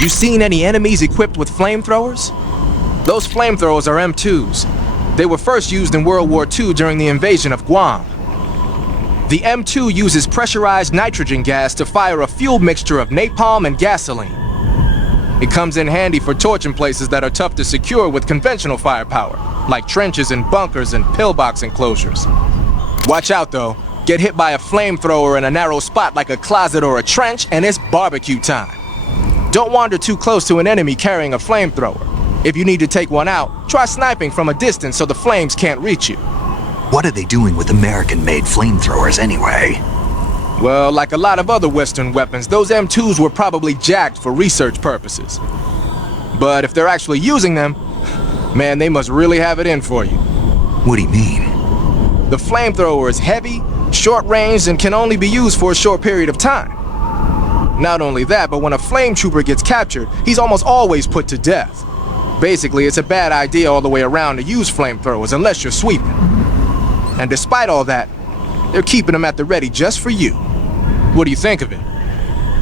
You seen any enemies equipped with flamethrowers? Those flamethrowers are M2s. They were first used in World War II during the invasion of Guam. The M2 uses pressurized nitrogen gas to fire a fuel mixture of napalm and gasoline. It comes in handy for torching places that are tough to secure with conventional firepower, like trenches and bunkers and pillbox enclosures. Watch out though, get hit by a flamethrower in a narrow spot like a closet or a trench and it's barbecue time. Don't wander too close to an enemy carrying a flamethrower. If you need to take one out, try sniping from a distance so the flames can't reach you. What are they doing with American-made flamethrowers anyway? Well, like a lot of other Western weapons, those M2s were probably jacked for research purposes. But if they're actually using them, man, they must really have it in for you. What do you mean? The flamethrower is heavy, short-ranged, and can only be used for a short period of time. Not only that, but when a flame trooper gets captured, he's almost always put to death. Basically, it's a bad idea all the way around to use flamethrowers unless you're sweeping. And despite all that, they're keeping them at the ready just for you. What do you think of it?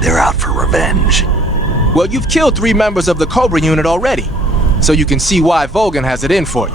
They're out for revenge. Well, you've killed 3 members of the Cobra unit already, so you can see why Vogan has it in for you.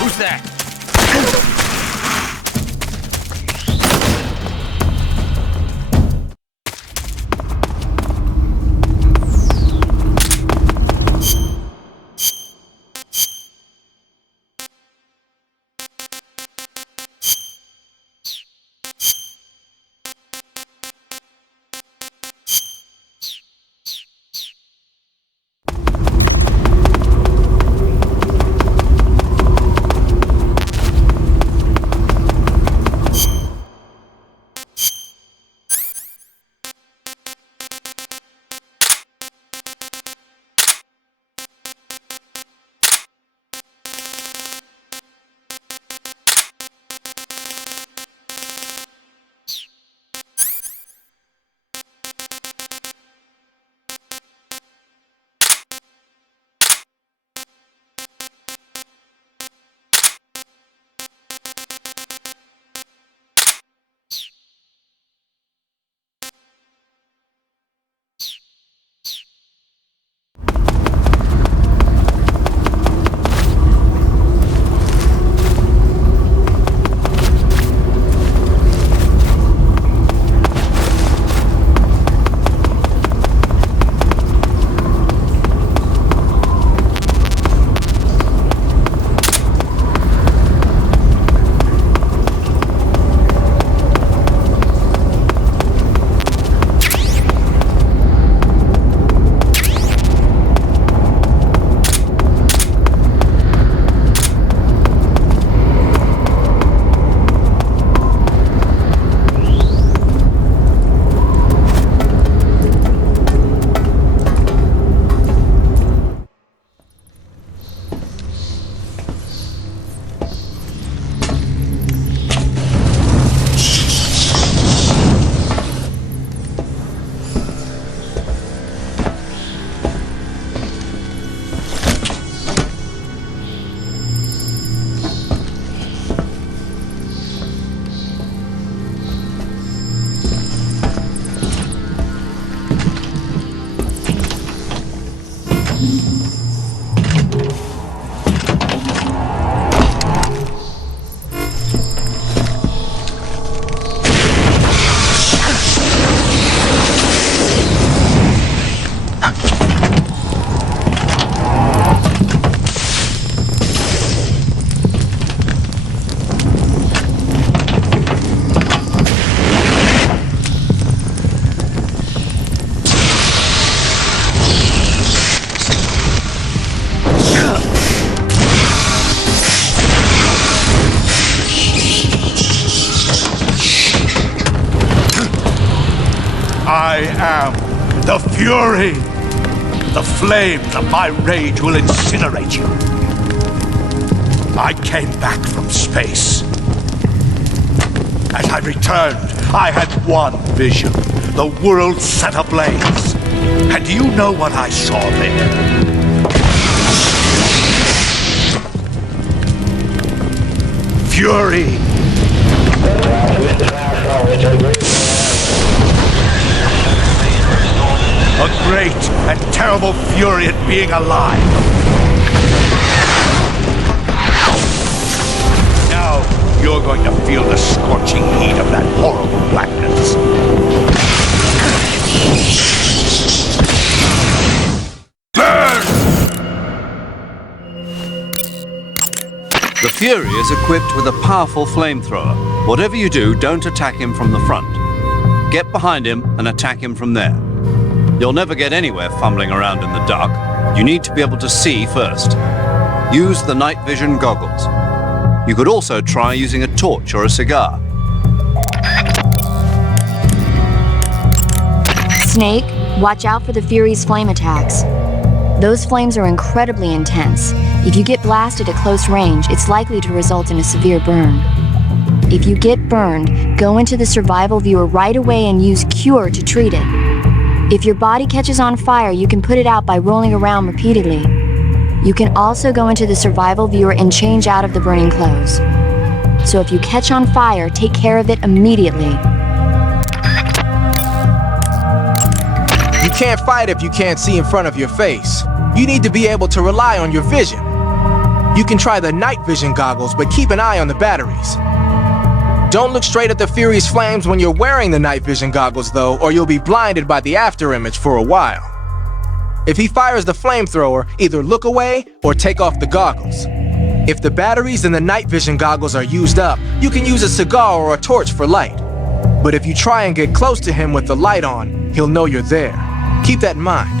Who's that? am the fury. The flames of my rage will incinerate you. I came back from space. As I returned, I had one vision. The world set ablaze. And do you know what I saw there? Fury. A great and terrible fury at being alive. Now you're going to feel the scorching heat of that horrible blackness. The Fury is equipped with a powerful flamethrower. Whatever you do, don't attack him from the front. Get behind him and attack him from there. You'll never get anywhere fumbling around in the dark. You need to be able to see first. Use the night vision goggles. You could also try using a torch or a cigar. Snake, watch out for the Fury's flame attacks. Those flames are incredibly intense. If you get blasted at close range, it's likely to result in a severe burn. If you get burned, go into the survival viewer right away and use Cure to treat it. If your body catches on fire, you can put it out by rolling around repeatedly. You can also go into the survival viewer and change out of the burning clothes. So if you catch on fire, take care of it immediately. You can't fight if you can't see in front of your face. You need to be able to rely on your vision. You can try the night vision goggles, but keep an eye on the batteries. Don't look straight at the Fury's flames when you're wearing the night vision goggles though, or you'll be blinded by the after image for a while. If he fires the flamethrower, either look away or take off the goggles. If the batteries in the night vision goggles are used up, you can use a cigar or a torch for light. But if you try and get close to him with the light on, he'll know you're there. Keep that in mind.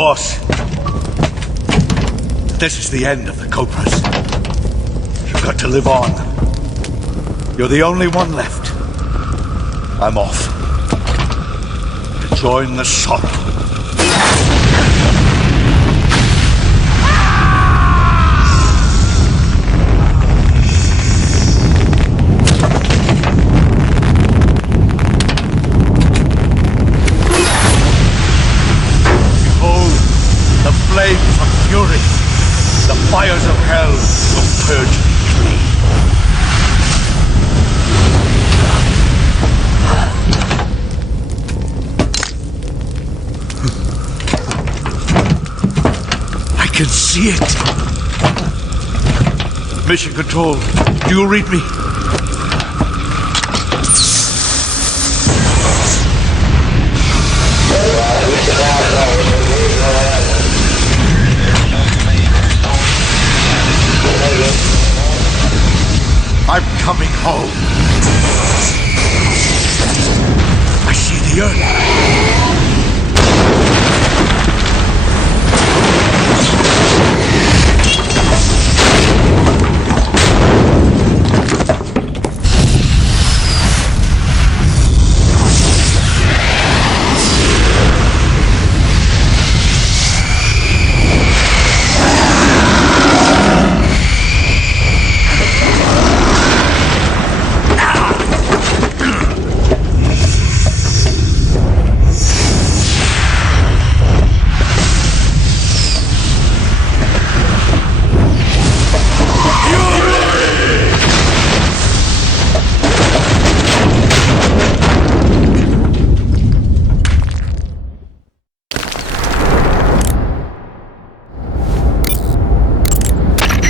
Boss, this is the end of the Cobras. You've got to live on. You're the only one left. I'm off. To join the sorrow. The flames of fury, the fires of hell will purge me clean. I can see it. Mission Control, do you read me? I'm coming home. I see the earth.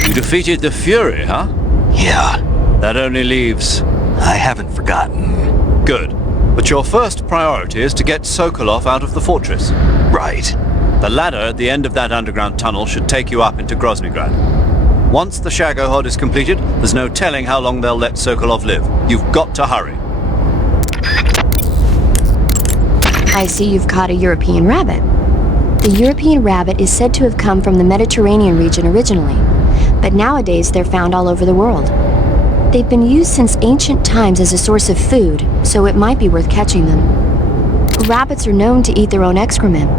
You defeated the Fury, huh? Yeah, That only leaves... I haven't forgotten. Good. But your first priority is to get Sokolov out of the fortress. Right. The ladder at the end of that underground tunnel should take you up into Groznyji Grad. Once the Shagohod is completed, there's no telling how long they'll let Sokolov live. You've got to hurry. I see you've caught a European rabbit. The European rabbit is said to have come from the Mediterranean region originally, but nowadays they're found all over the world. They've been used since ancient times as a source of food, so it might be worth catching them. Rabbits are known to eat their own excrement.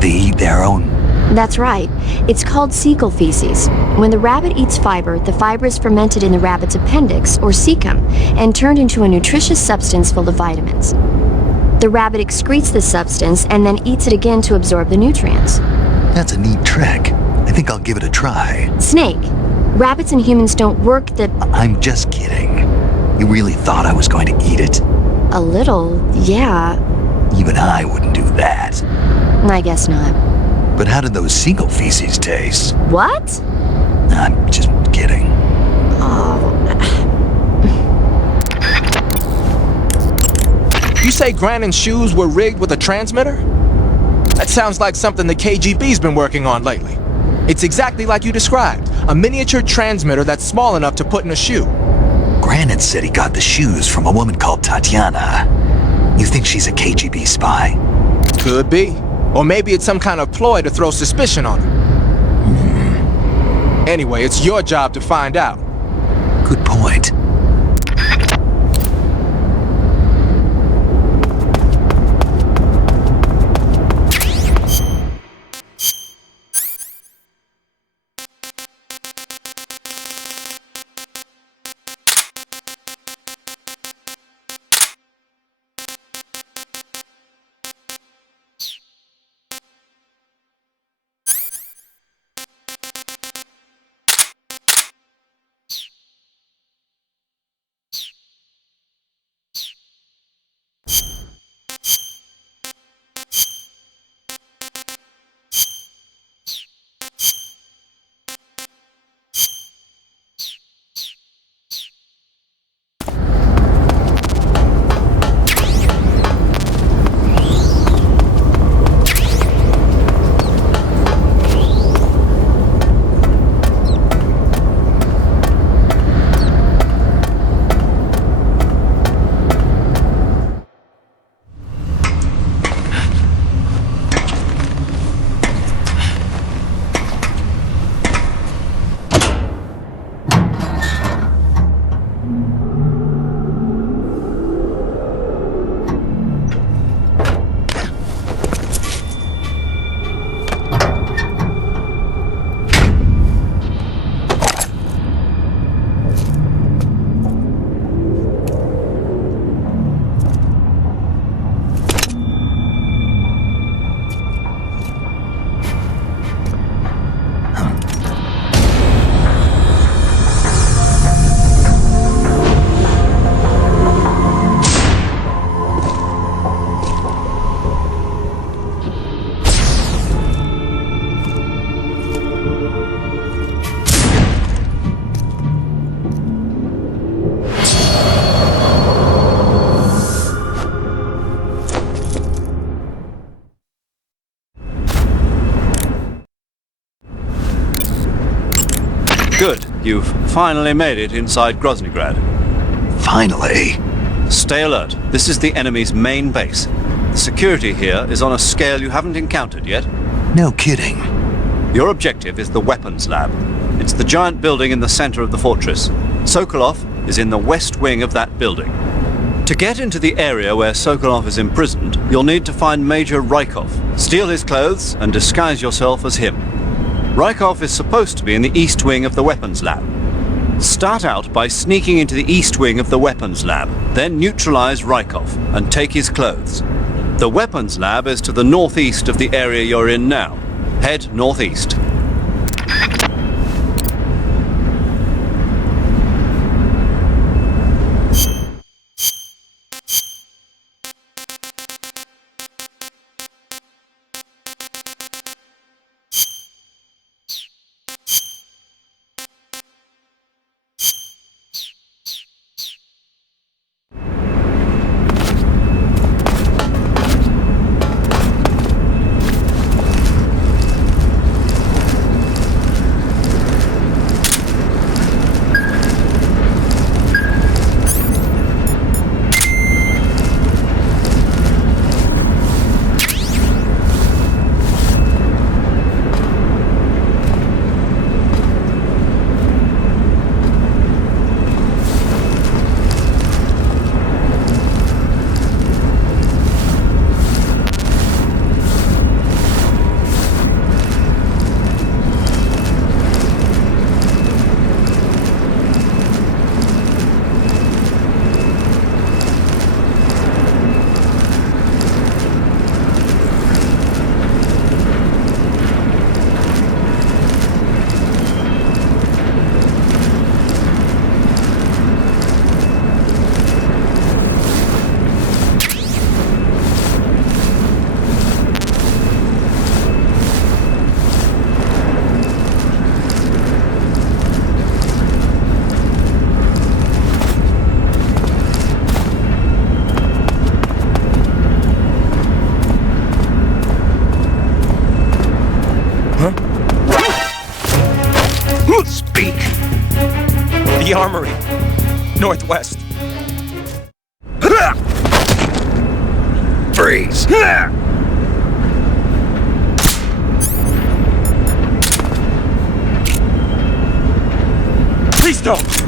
They eat their own. That's right. It's called cecal feces. When the rabbit eats fiber, the fiber is fermented in the rabbit's appendix, or cecum, and turned into a nutritious substance full of vitamins. The rabbit excretes the substance and then eats it again to absorb the nutrients. That's a neat trick. I think I'll give it a try. Snake, rabbits and humans don't work the... I'm just kidding. You really thought I was going to eat it? A little, yeah. Even I wouldn't do that. I guess not. But how did those seagull feces taste? What? I'm just kidding. Oh... You say Grannon's shoes were rigged with a transmitter? That sounds like something the KGB's been working on lately. It's exactly like you described, a miniature transmitter that's small enough to put in a shoe. Granite said he got the shoes from a woman called Tatiana. You think she's a KGB spy? Could be. Or maybe it's some kind of ploy to throw suspicion on her. Anyway, it's your job to find out. Good point. you've finally made it inside Groznyji Grad. Finally. Stay alert. This is the enemy's main base. The security here is on a scale you haven't encountered yet. No kidding. Your objective is the weapons lab. It's the giant building in the center of the fortress. Sokolov is in the west wing of that building. To get into the area where Sokolov is imprisoned, you'll need to find Major Rykov, steal his clothes, and disguise yourself as him. Rykov is supposed to be in the east wing of the weapons lab. Start out by sneaking into the east wing of the weapons lab, then neutralize Rykov and take his clothes. The weapons lab is to the northeast of the area you're in now. Head northeast. Speak! The armory. Northwest. Freeze! Please don't!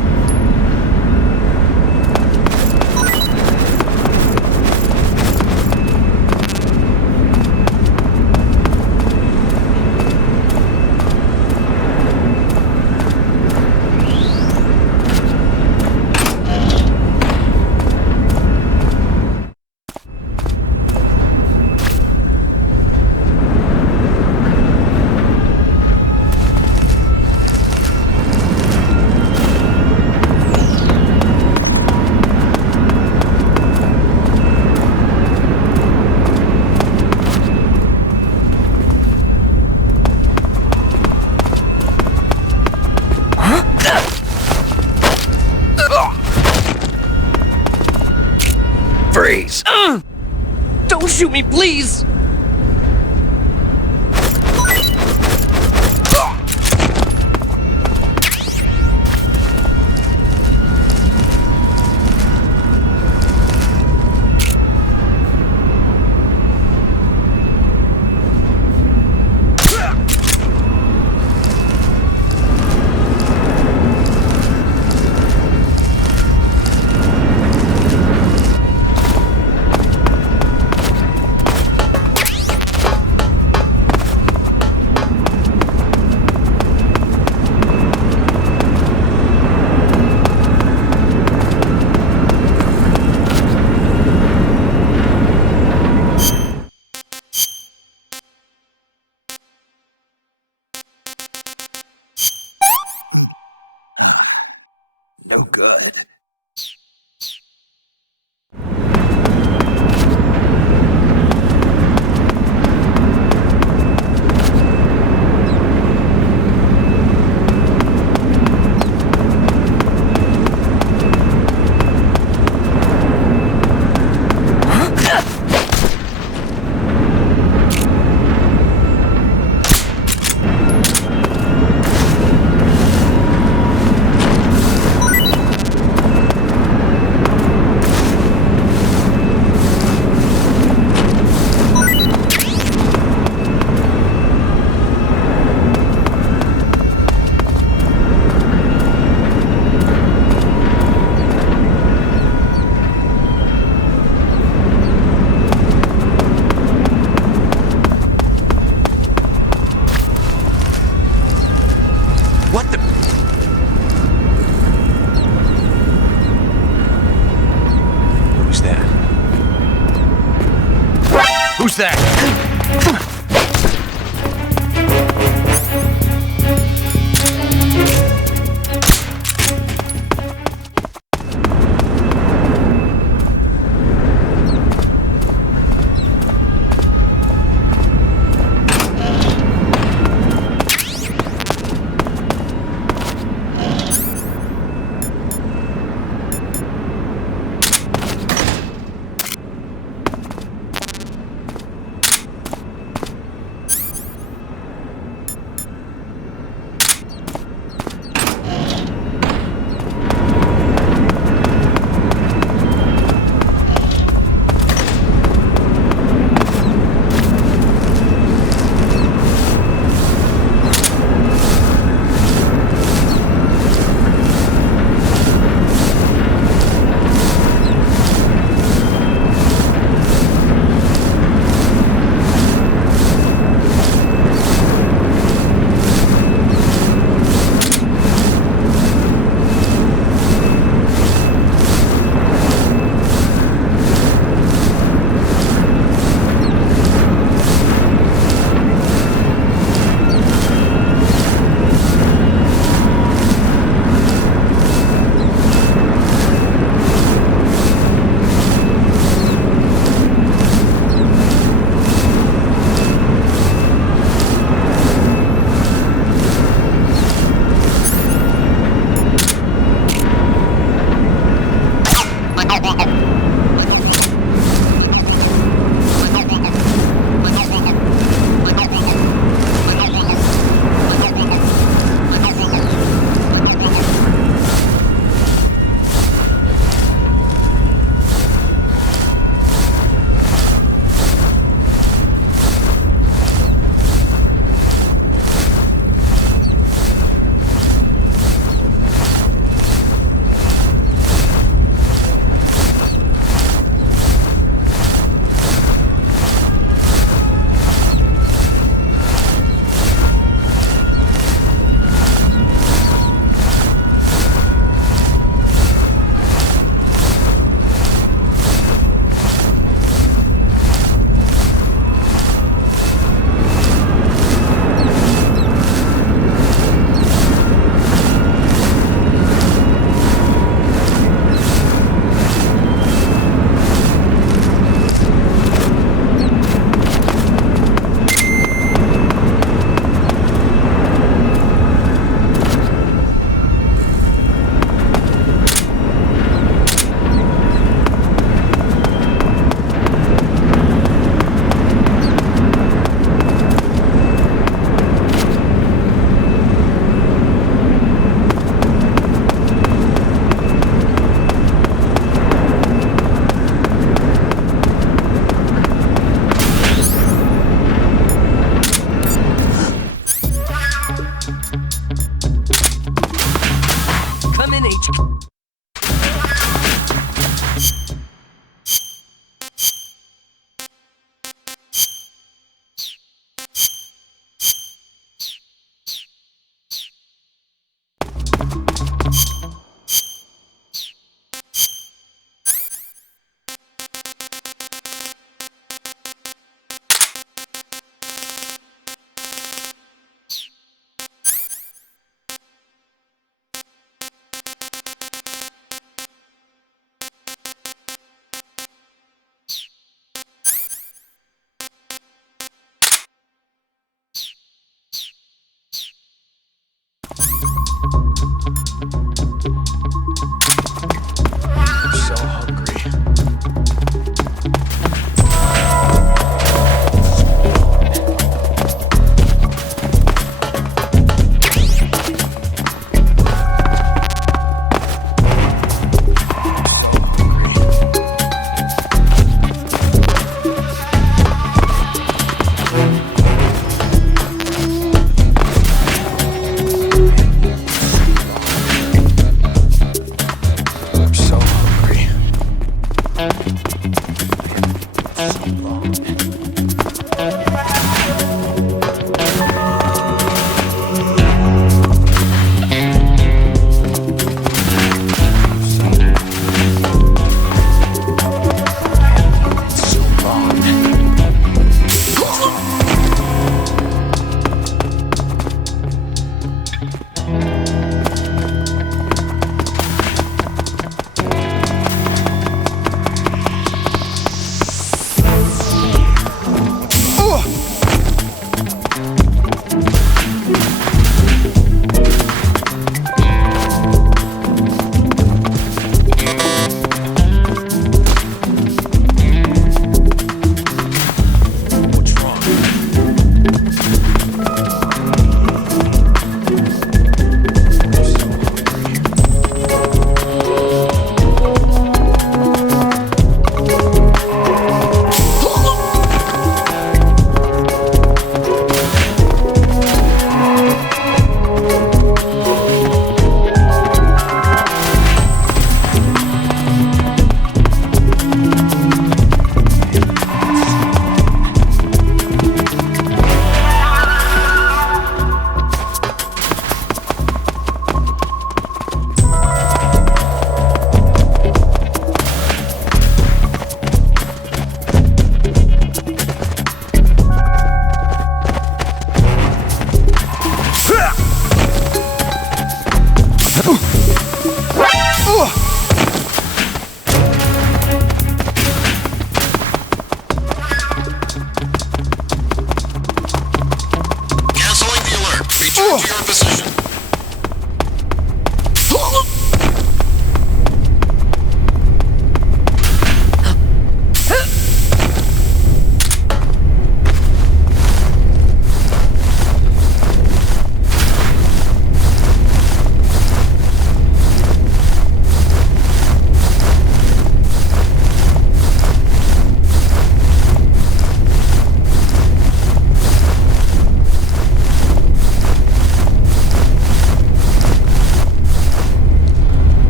Freeze! Don't shoot me, please! No good. Who's that?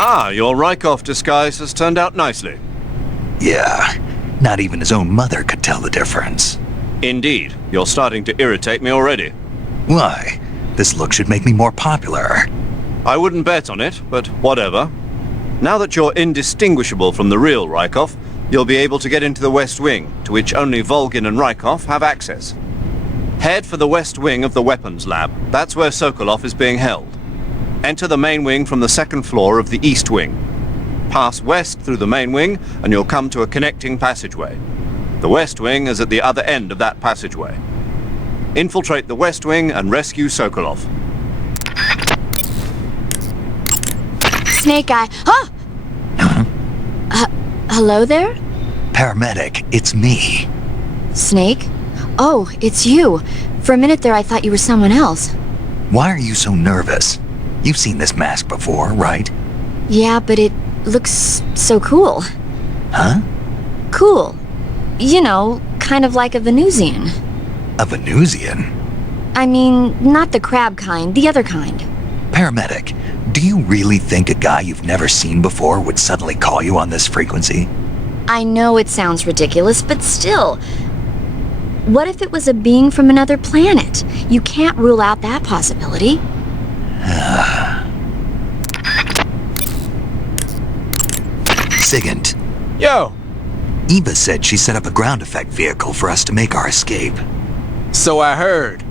Ah, your Rykov disguise has turned out nicely. Yeah, not even his own mother could tell the difference. Indeed, you're starting to irritate me already. Why? This look should make me more popular. I wouldn't bet on it, but whatever. Now that you're indistinguishable from the real Rykov, you'll be able to get into the West Wing, to which only Volgin and Rykov have access. Head for the West Wing of the Weapons Lab. That's where Sokolov is being held. Enter the main wing from the second floor of the East Wing. Pass west through the main wing, and you'll come to a connecting passageway. The West Wing is at the other end of that passageway. Infiltrate the West Wing and rescue Sokolov. Snake Eye. Huh? Hello there? Paramedic, it's me. Snake? Oh, it's you. For a minute there, I thought you were someone else. Why are you so nervous? You've seen this mask before, right? Yeah, but it looks so cool. Huh? Cool. You know, kind of like a Venusian. A Venusian? I mean, not the crab kind, the other kind. Paramedic, do you really think a guy you've never seen before would suddenly call you on this frequency? I know it sounds ridiculous, but still. What if it was a being from another planet? You can't rule out that possibility. Sigint, Yo, Eva said she set up a ground effect vehicle for us to make our escape. so I heard.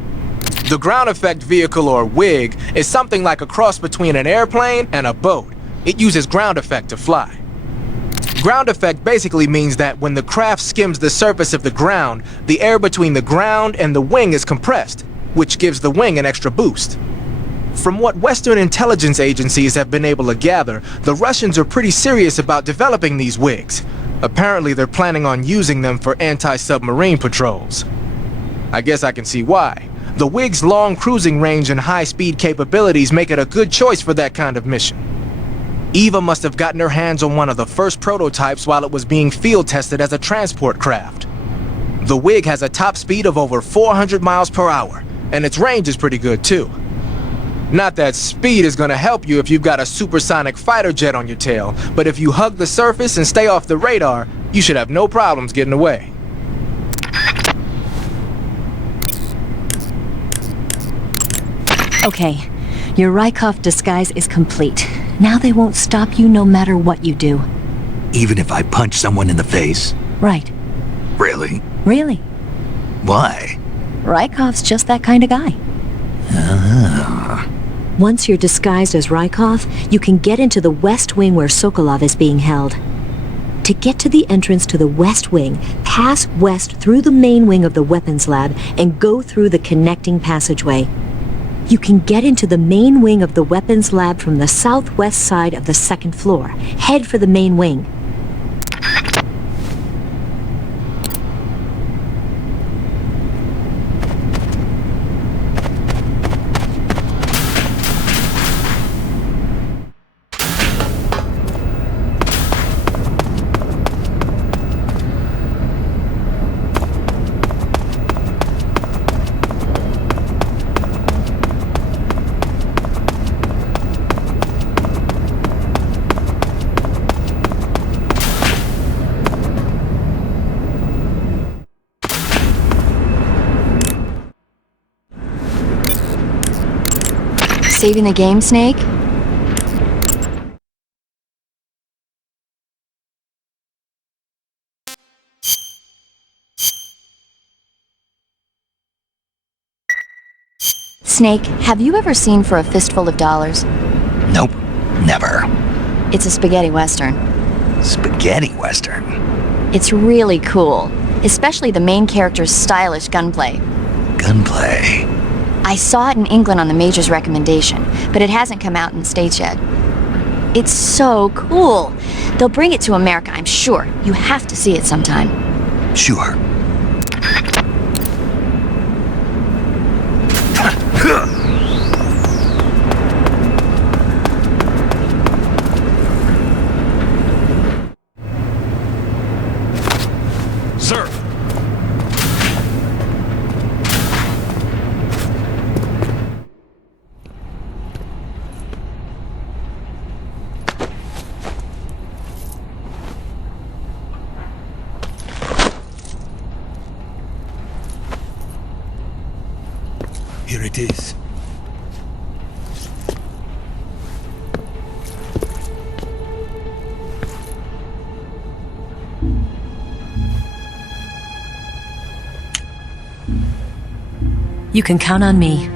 The ground effect vehicle, or WIG, is something like a cross between an airplane and a boat. It uses ground effect to fly. Ground effect basically means that when the craft skims the surface of the ground, the air between the ground and the wing is compressed, which gives the wing an extra boost. From what Western intelligence agencies have been able to gather, the Russians are pretty serious about developing these WIGs. Apparently they're planning on using them for anti-submarine patrols. I guess I can see why. The WIG's long cruising range and high-speed capabilities make it a good choice for that kind of mission. Eva must have gotten her hands on one of the first prototypes while it was being field tested as a transport craft. The WIG has a top speed of over 400 miles per hour, and its range is pretty good too. Not that speed is gonna help you if you've got a supersonic fighter jet on your tail, but if you hug the surface and stay off the radar, you should have no problems getting away. Okay, your Rykov disguise is complete. Now they won't stop you no matter what you do. Even if I punch someone in the face? Right. Really? Really. Why? Rykov's just that kind of guy. Once you're disguised as Rykov, you can get into the West Wing where Sokolov is being held. To get to the entrance to the West Wing, pass west through the main wing of the weapons lab and go through the connecting passageway. You can get into the main wing of the weapons lab from the southwest side of the second floor. Head for the main wing. Saving the game, Snake? Snake, have you ever seen For a Fistful of Dollars? Nope, never. It's a spaghetti western. Spaghetti Western? It's really cool, especially the main character's stylish gunplay. Gunplay. I saw it in England on the Major's recommendation, but it hasn't come out in the States yet. It's so cool. They'll bring it to America, I'm sure. You have to see it sometime. Sure. Sir! Here it is. You can count on me.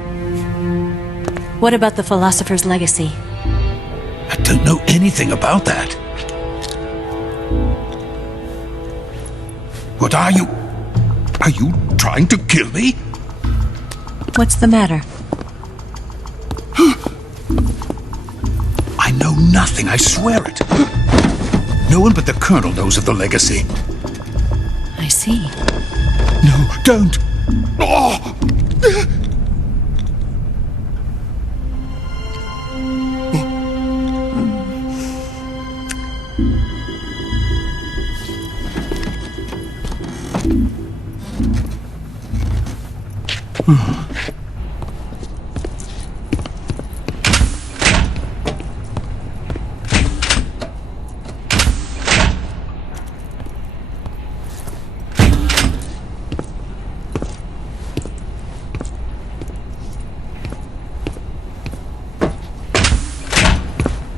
What about the philosopher's legacy? I don't know anything about that. What are you? Are you trying to kill me? What's the matter? I know nothing, I swear it. No one but the Colonel knows of the legacy. I see. No, don't! Oh!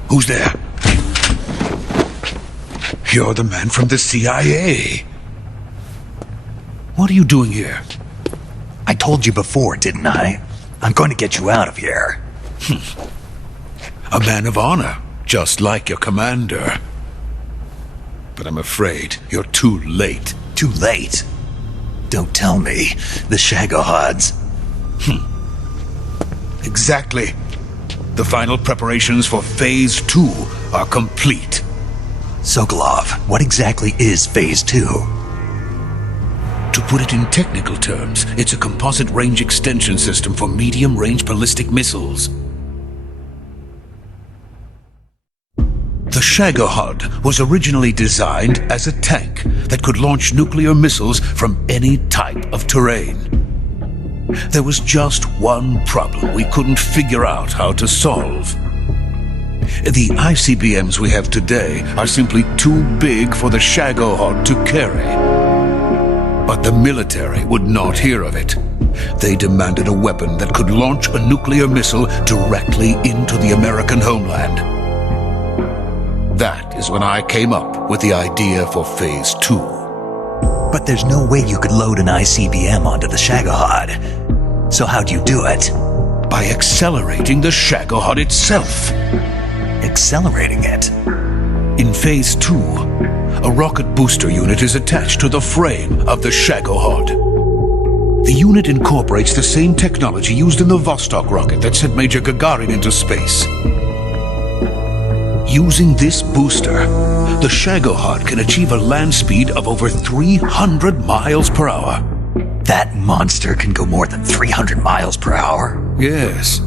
Who's there? You're the man from the CIA. What are you doing here? I told you before, didn't I? I'm going to get you out of here. A man of honor, just like your commander. But I'm afraid you're too late. Too late? Don't tell me. The Shagohods. Exactly. The final preparations for Phase 2 are complete. Sokolov, what exactly is Phase 2? To put it in technical terms, it's a composite range extension system for medium-range ballistic missiles. The Shagohod was originally designed as a tank that could launch nuclear missiles from any type of terrain. There was just one problem we couldn't figure out how to solve. The ICBMs we have today are simply too big for the Shagohod to carry. But the military would not hear of it. They demanded a weapon that could launch a nuclear missile directly into the American homeland. That is when I came up with the idea for Phase 2. But there's no way you could load an ICBM onto the Shagohod. So how'd you do it? By accelerating the Shagohod itself. Accelerating it? In Phase 2, a rocket booster unit is attached to the frame of the Shagohod. The unit incorporates the same technology used in the Vostok rocket that sent Major Gagarin into space. Using this booster, the Shagohod can achieve a land speed of over 300 miles per hour. That monster can go more than 300 miles per hour? Yes.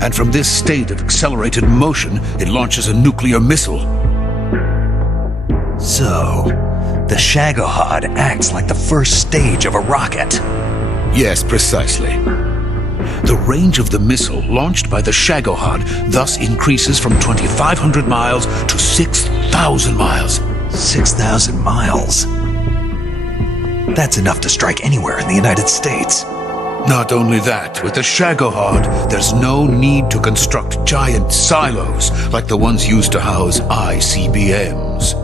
And from this state of accelerated motion, it launches a nuclear missile. So, the Shagohod acts like the first stage of a rocket. Yes, precisely. The range of the missile launched by the Shagohod thus increases from 2,500 miles to 6,000 miles. 6,000 miles? That's enough to strike anywhere in the United States. Not only that, with the Shagohod, there's no need to construct giant silos like the ones used to house ICBMs.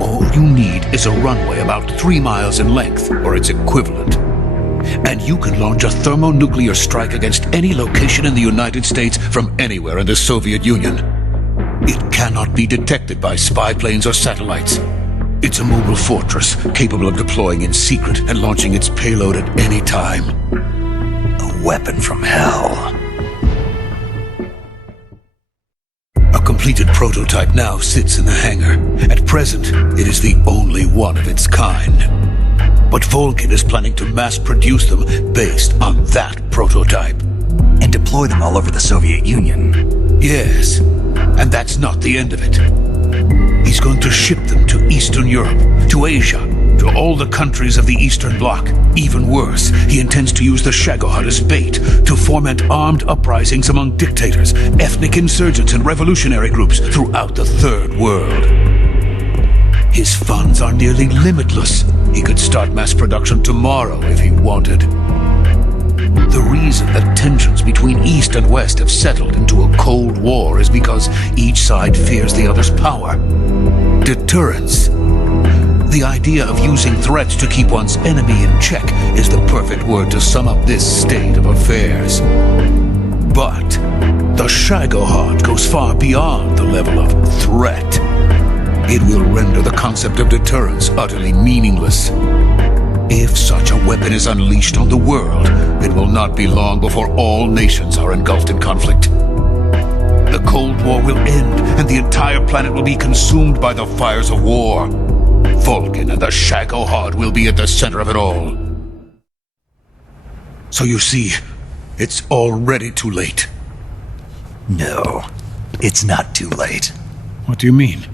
All you need is a runway about 3 miles in length, or its equivalent. And you can launch a thermonuclear strike against any location in the United States from anywhere in the Soviet Union. It cannot be detected by spy planes or satellites. It's a mobile fortress capable of deploying in secret and launching its payload at any time. A weapon from hell. A completed prototype now sits in the hangar. At present, it is the only one of its kind. But Volkin is planning to mass produce them based on that prototype. And deploy them all over the Soviet Union. Yes, and that's not the end of it. He's going to ship them to Eastern Europe, to Asia, to all the countries of the Eastern Bloc. Even worse, he intends to use the Shagohod as bait to foment armed uprisings among dictators, ethnic insurgents, and revolutionary groups throughout the Third World. His funds are nearly limitless. He could start mass production tomorrow if he wanted. The reason that tensions between East and West have settled into a Cold War is because each side fears the other's power. Deterrence. The idea of using threats to keep one's enemy in check is the perfect word to sum up this state of affairs. But the Shagohod goes far beyond the level of threat. It will render the concept of deterrence utterly meaningless. If such a weapon is unleashed on the world, it will not be long before all nations are engulfed in conflict. The Cold War will end, and the entire planet will be consumed by the fires of war. Vulcan and the Shagohod will be at the center of it all. So you see, it's already too late. No, it's not too late. What do you mean?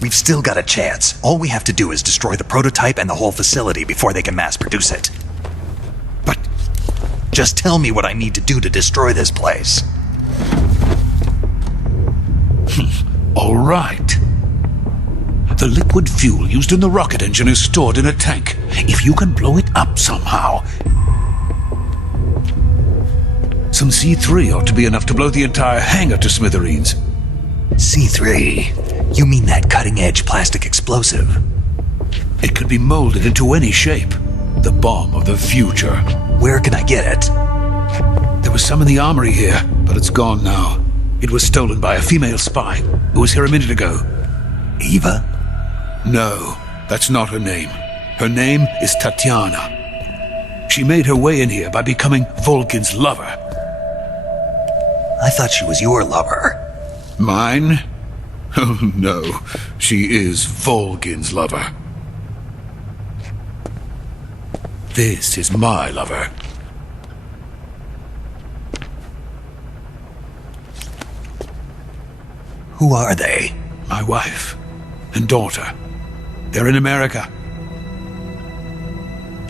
We've still got a chance. All we have to do is destroy the prototype and the whole facility before they can mass produce it. But Just tell me what I need to do to destroy this place. all right. The liquid fuel used in the rocket engine is stored in a tank. If you can blow it up somehow, some C3 ought to be enough to blow the entire hangar to smithereens. C3? You mean that cutting-edge plastic explosive? It could be molded into any shape. The bomb of the future. Where can I get it? There was some in the armory here, but it's gone now. It was stolen by a female spy who was here a minute ago. Eva? No, that's not her name. Her name is Tatiana. She made her way in here by becoming Vulcan's lover. I thought she was your lover. Mine? Oh no, she is Vulcan's lover. This is my lover. Who are they? My wife and daughter. They're in America.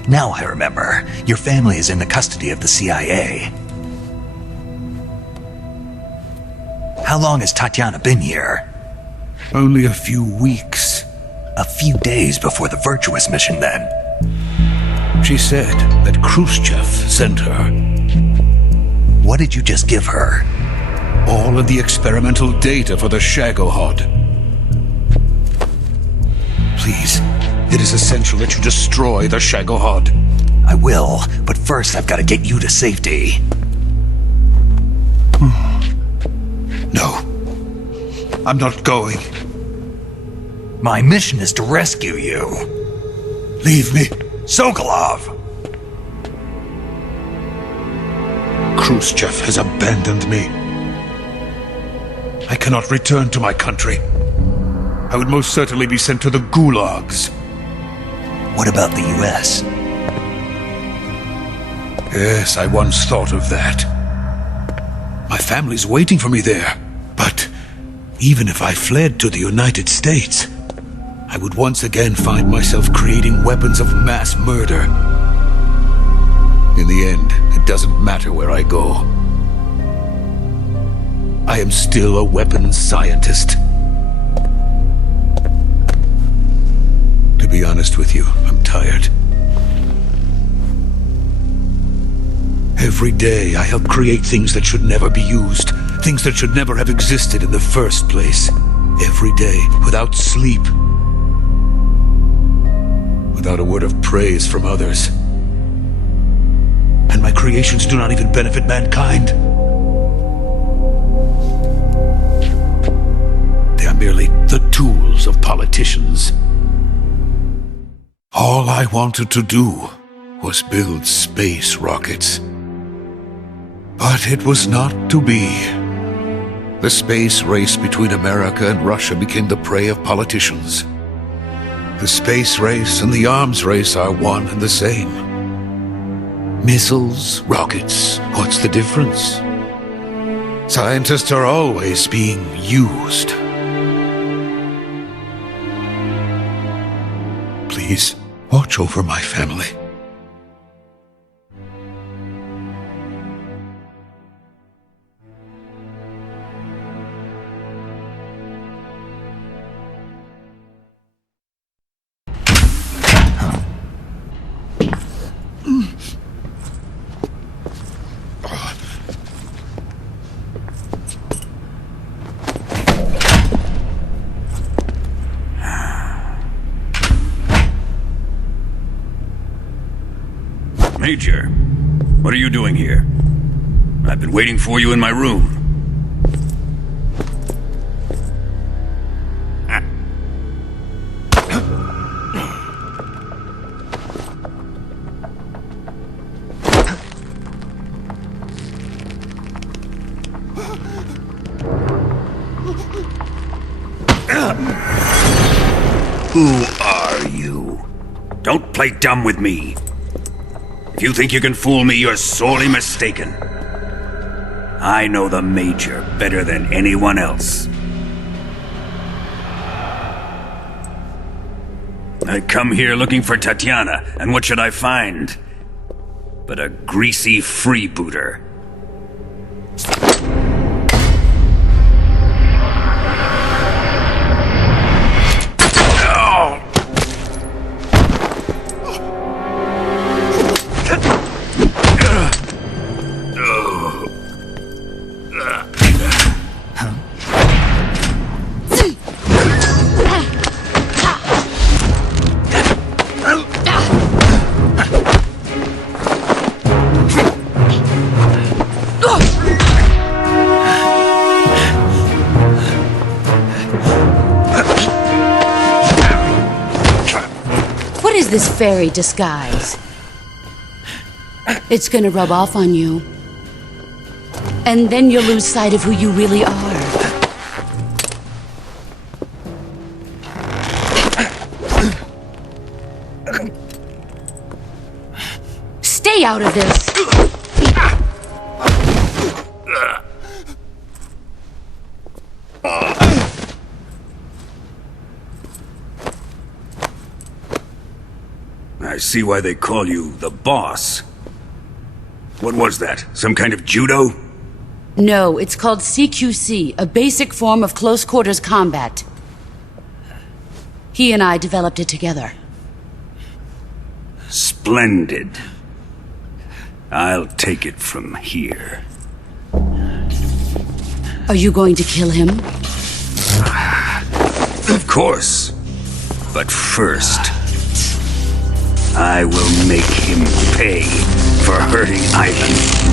Now I remember. Your family is in the custody of the CIA. How long has Tatiana been here? Only a few weeks. A few days before the Virtuous mission, then. She said that Khrushchev sent her. What did you just give her? All of the experimental data for the Shagohod. Please, it is essential that you destroy the Shagohod. I will, but first I've got to get you to safety. No, I'm not going. My mission is to rescue you. Leave me. Sokolov! Khrushchev has abandoned me. I cannot return to my country. I would most certainly be sent to the gulags. What about the US? Yes, I once thought of that. My family's waiting for me there. But even if I fled to the United States, I would once again find myself creating weapons of mass murder. In the end, it doesn't matter where I go. I am still a weapons scientist. To be honest with you, I'm tired. Every day I help create things that should never be used, things that should never have existed in the first place. Every day, without sleep. Without a word of praise from others. And my creations do not even benefit mankind. They are merely the tools of politicians. All I wanted to do was build space rockets. But it was not to be. The space race between America and Russia became the prey of politicians. The space race and the arms race are one and the same. Missiles, rockets, what's the difference? Scientists are always being used. Please, watch over my family. Major, what are you doing here? I've been waiting for you in my room. Who are you? Don't play dumb with me. If you think you can fool me, you're sorely mistaken. I know the Major better than anyone else. I come here looking for Tatiana, and what should I find? But a greasy freebooter. This fairy disguise. It's gonna rub off on you. And then you'll lose sight of who you really are. Stay out of this! I see why they call you the boss. What was that? Some kind of judo? No, it's called CQC, a basic form of close quarters combat. He and I developed it together. Splendid. I'll take it from here. Are you going to kill him? Of course. But first, I will make him pay for hurting Ivan.